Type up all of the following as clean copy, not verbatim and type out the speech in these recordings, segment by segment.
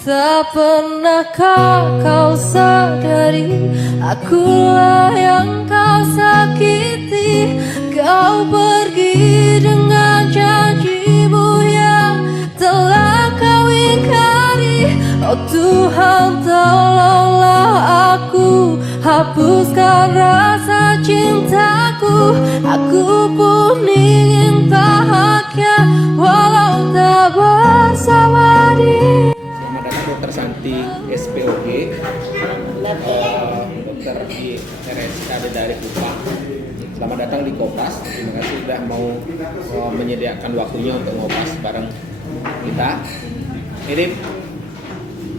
Tak pernahkah kau sadari, akulah yang kau sakiti. Kau pergi dengan janjimu yang telah kau ingkari. Oh Tuhan, tolonglah aku, hapuskan rasa cintaku. Aku pun ingin bahagia walau tak bersama dia. Dokter Santi SPOG, dokter di RSKD dari Kupang. Selamat datang di Kopas. Terima kasih sudah mau menyediakan waktunya untuk ngopas bareng kita. Ini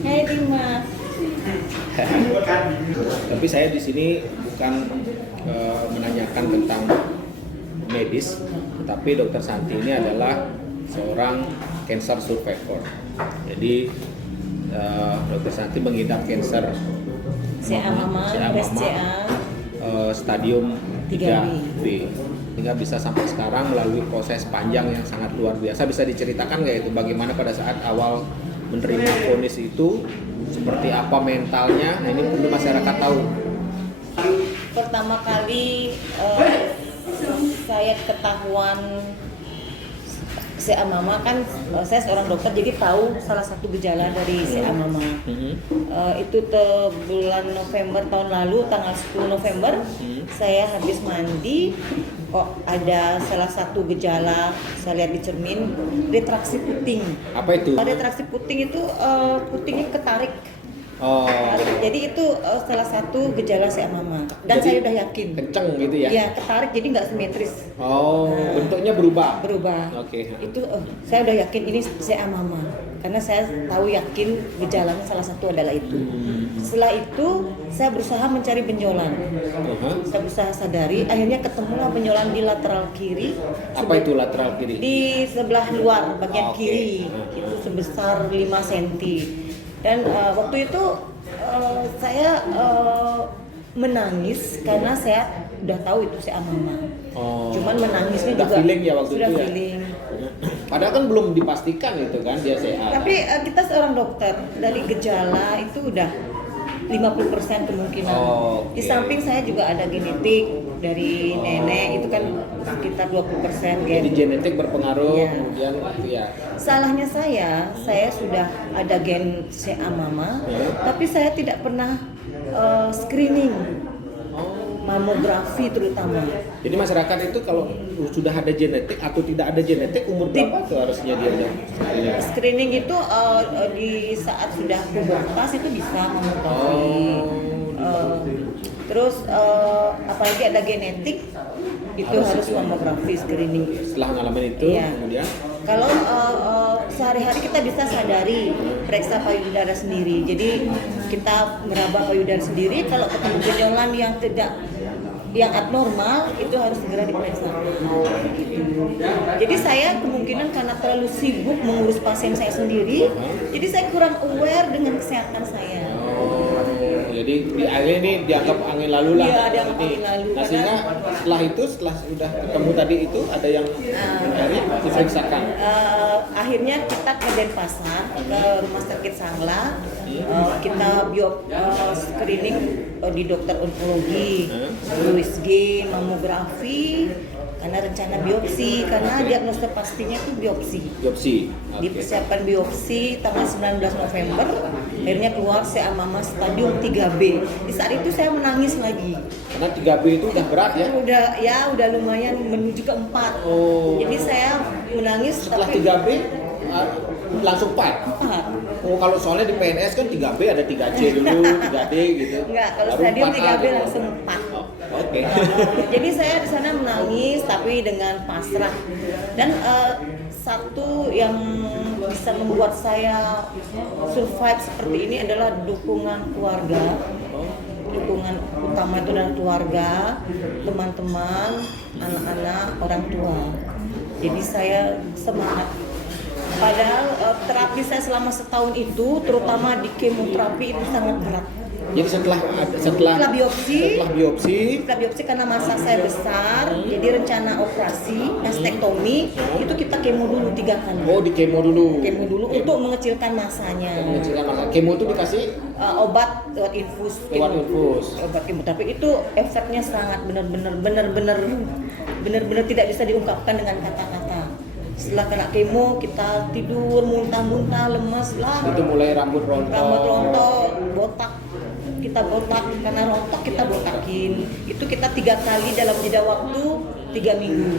Hai Dimas. tapi saya di sini bukan menanyakan tentang medis, tetapi dokter Santi ini adalah seorang cancer survivor. Jadi Dokter Santi mengidap cancer CA Mama, breast CA stadium 3B, 3B. hingga bisa sampai sekarang melalui proses panjang yang sangat luar biasa. Bisa diceritakan nggak itu bagaimana pada saat awal menerima vonis itu, seperti apa mentalnya? Nah ini perlu masyarakat tahu. Pertama kali saya ketahuan CA Mama kan, saya seorang dokter jadi tahu salah satu gejala dari CA Mama. Itu bulan November tahun lalu, tanggal 10 November, saya habis mandi, kok ada salah satu gejala, saya lihat di cermin, retraksi puting. Apa itu? Retraksi puting itu putingnya ketarik. Oh, Jadi itu salah satu gejala CA Mama, dan jadi saya udah yakin. kenceng gitu ya? Ya, ketarik jadi nggak simetris. Oh, bentuknya berubah. Oke. Itu saya udah yakin ini CA Mama, karena saya tahu yakin gejalanya salah satu adalah itu. Setelah itu saya berusaha mencari benjolan. Saya berusaha sadari, akhirnya ketemulah benjolan di lateral kiri. Apa itu lateral kiri? Di sebelah luar bagian Oke. kiri, itu sebesar 5 cm. Dan waktu itu saya menangis karena saya udah tahu itu CA Mama. Cuman menangisnya Sudah juga feeling ya waktu sudah itu ya? feeling. Padahal kan belum dipastikan itu kan dia CA. Tapi kita seorang dokter, dari gejala itu udah 50% kemungkinan. Di samping saya juga ada genetik dari nenek, itu kan sekitar 20% gen. Jadi genetik berpengaruh, Iya. kemudian ya. Salahnya saya sudah ada gen CA Mama, tapi saya tidak pernah screening, mamografi terutama. Jadi masyarakat itu kalau sudah ada genetik atau tidak ada genetik, umur berapa tuh harusnya dia? Screening itu di saat sudah pubertas itu bisa mamografi. Terus apalagi ada genetik itu harus mamografi screening. Setelah ngalamin itu, Iya. kemudian Kalau sehari-hari kita bisa sadari periksa payudara sendiri. Jadi kita meraba payudara sendiri. Kalau ketemu benjolan yang abnormal itu harus segera diperiksa. Jadi saya kemungkinan karena terlalu sibuk mengurus pasien saya sendiri, jadi saya kurang aware dengan kesehatan saya. jadi di akhirnya ini dianggap angin lalu lah. Iya, dianggap angin lalu, Nah, karena- sehingga setelah sudah ketemu tadi itu ada yang akhirnya diperiksakan. Akhirnya kita ke Denpasar, ke Rumah Sakit Sangla, kita screening di dokter onkologi, USG, mamografi, karena rencana biopsi, karena diagnosa pastinya itu biopsi. Biopsi. Dipersiapkan biopsi tanggal 19 November, akhirnya keluar CA Mama stadium 3B. Di saat itu saya menangis lagi. Karena 3B itu udah berat ya. Udah lumayan menuju ke 4. Jadi saya menangis Setelah tapi 3B langsung 4. 4. Oh, kalau soalnya di PNS kan 3B ada 3C dulu, 3D gitu. Enggak, kalau Baru stadium 4A 3B gitu. langsung 4. Oke. Jadi saya di sana menangis tapi dengan pasrah. Dan satu yang bisa membuat saya survive seperti ini adalah dukungan keluarga. Dukungan utama itu adalah keluarga, teman-teman, anak-anak, orang tua. Jadi saya semangat Padahal terapi saya selama setahun itu, terutama di kemoterapi itu sangat berat. Jadi setelah Setelah biopsi biopsi karena masa saya besar, jadi rencana operasi mastektomi itu kita kemo dulu 3 kali. oh di kemo dulu. Untuk mengecilkan masanya. Mengecilkan masa. Kemo itu dikasih Obat lewat infus. lewat infus. Obat kemoterapi itu efeknya sangat benar-benar tidak bisa diungkapkan dengan kata-kata. Setelah kena kemo kita tidur muntah-muntah, lemes lah. Itu mulai rambut rontok, botak. Kita botak, karena rontok kita botakin. Itu kita 3 kali dalam jeda waktu 3 minggu.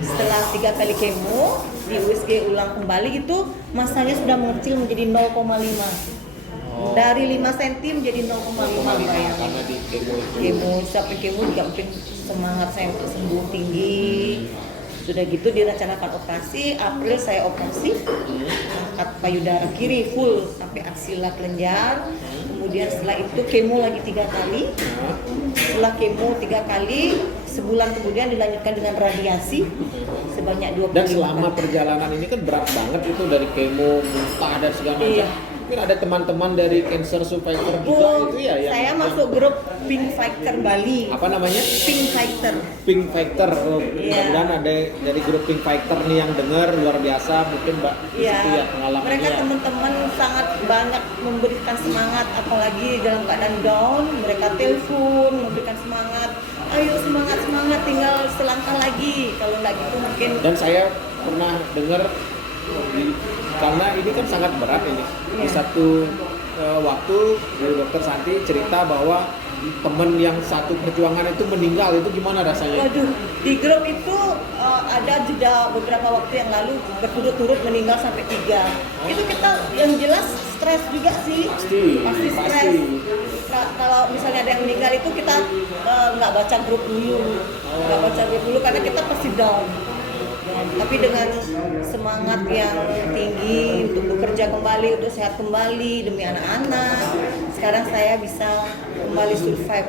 Setelah 3 kali kemo di USG ulang kembali itu masanya sudah mengecil menjadi 0,5. Dari 5 cm menjadi 0,5 bayangin. karena di kemo itu. Kemo, sampai kemo juga mungkin semangat saya untuk sembuh tinggi. Sudah gitu direncanakan operasi, April saya operasi, angkat payudara kiri full sampai aksila kelenjar. Kemudian setelah itu kemo lagi 3 kali. Setelah kemo 3 kali, sebulan kemudian dilanjutkan dengan radiasi sebanyak 25 Dan selama kali. perjalanan ini kan berat banget itu dari kemo, muntah dan segala macam. Iya. Mungkin ada teman-teman dari Cancer Survivor juga itu ya yang Saya masuk grup Pink Fighter Bali. apa namanya? Pink Fighter. Pink Fighter. Oh, Iya. mudah-mudahan ada dari grup Pink Fighter nih yang dengar luar biasa mungkin Mbak di Ya, situ ya pengalamannya. mereka teman-teman sangat banyak memberikan semangat, apalagi dalam keadaan down, mereka telepon memberikan semangat. Ayo semangat, tinggal selangkah lagi. Kalau nggak gitu mungkin Dan saya pernah dengar karena ini kan sangat berat ini. Di Iya. satu waktu dari Dokter Santi cerita bahwa teman yang satu perjuangan itu meninggal, itu gimana rasanya? waduh, di grup itu ada jeda beberapa waktu yang lalu berturut-turut meninggal sampai 3. Itu kita yang jelas stres juga sih. Pasti stres. Kalau misalnya ada yang meninggal itu kita nggak baca grup dulu, karena kita pasti down. Tapi dengan semangat yang tinggi untuk bekerja kembali, untuk sehat kembali demi anak-anak, sekarang saya bisa kembali survive.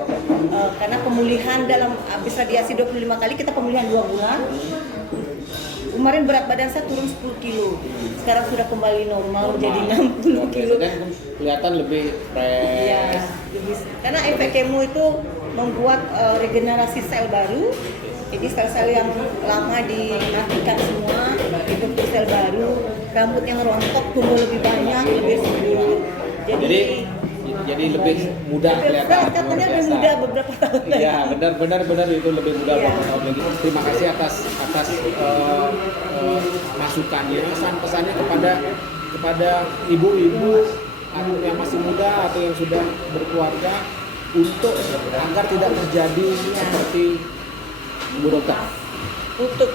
Karena pemulihan dalam habis radiasi 25 kali, kita pemulihan 2 bulan. Kemarin berat badan saya turun 10 kilo, sekarang sudah kembali normal jadi 60 kilo. Dan kelihatan lebih fresh. Iya, karena efek kemo itu membuat regenerasi sel baru. Jadi sel-sel yang lama dimatikan semua, itu sel baru, rambut yang rontok tumbuh lebih banyak, lebih subur. Jadi lebih mudah kelihatan. Katanya lebih mudah beberapa tahun lagi. Iya, benar itu lebih mudah Iya. beberapa tahun lagi. Terima kasih atas masukannya, pesan-pesannya kepada ibu-ibu yang masih muda atau yang sudah berkeluarga untuk agar tidak terjadi seperti Bu Dokter. Untuk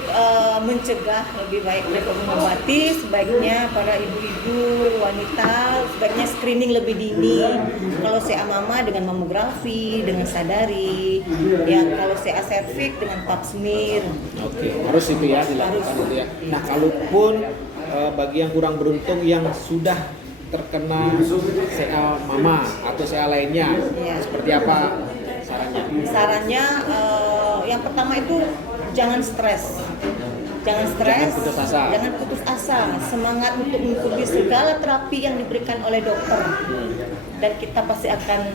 mencegah lebih baik daripada mengobati, sebaiknya para ibu-ibu wanita sebaiknya screening lebih dini. Kalau CA mama dengan mamografi, dengan sadari, ya kalau CA cervix dengan pap smear. Oke, harus itu ya dilakukan itu ya. Nah, kalaupun bagi yang kurang beruntung yang sudah terkena CA mama atau CA lainnya, Iya. seperti apa sarannya? Sarannya yang pertama itu jangan stres. Jangan putus asa. Semangat untuk mengikuti segala terapi yang diberikan oleh dokter. Dan kita pasti akan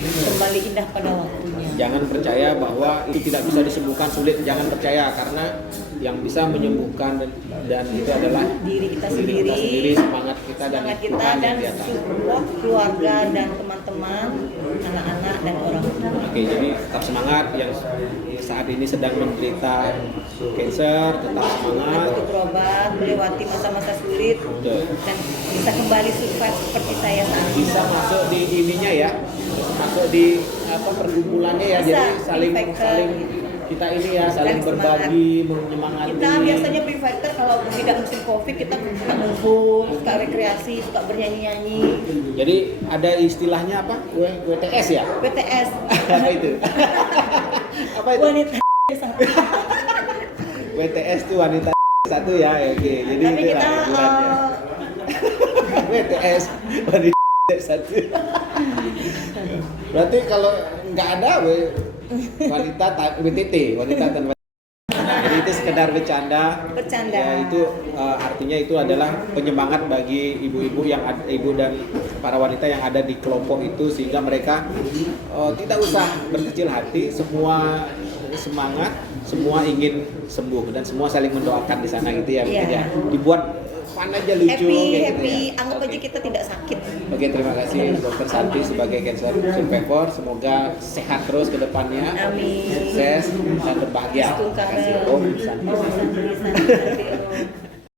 kembali indah pada waktunya. Jangan percaya bahwa itu tidak bisa disembuhkan, sulit. Jangan percaya, karena yang bisa menyembuhkan dan itu adalah Diri kita sendiri, semangat kita dan Tuhan dan yang di atas. support keluarga dan teman-teman, anak-anak dan orang tua. Oke, jadi tetap semangat yang saat ini sedang menderita cancer, tetap semangat. Untuk berobat, melewati masa-masa sulit, Betul. dan bisa kembali survive seperti saya saat ini. Bisa masuk di ininya ya, masuk di perkumpulannya ya, Bisa, jadi saling kita ini ya, saling Dan semangat. berbagi, menyemangati. Kita biasanya free fighter kalau tidak musim covid kita suka ngumpul, suka rekreasi, suka bernyanyi-nyanyi. Jadi ada istilahnya apa? WTS ya? PTS Apa itu? Apa itu? wanita sangat. WTS itu wanita satu ya, oke. Jadi Tapi itu kita lah hiburannya. WTS wanita satu. Berarti kalau nggak ada wanita WTT, wanita tanpa. Jadi itu sekedar bercanda. Bercanda. Ya, itu artinya itu adalah penyemangat bagi ibu-ibu ibu dan para wanita yang ada di kelompok itu, sehingga mereka tidak usah berkecil hati, semua semangat, semua ingin sembuh dan semua saling mendoakan di sana gitu ya. Iya. Dibuat fun aja, lucu kayak gitu ya. Anggap aja kita tidak sakit. Oke, terima kasih Dokter Santi sebagai cancer survivor. Semoga sehat terus ke depannya. Amin. Sukses dan berbahagia. Terima Terima kasih. kasih. Om Santi. Om Santi.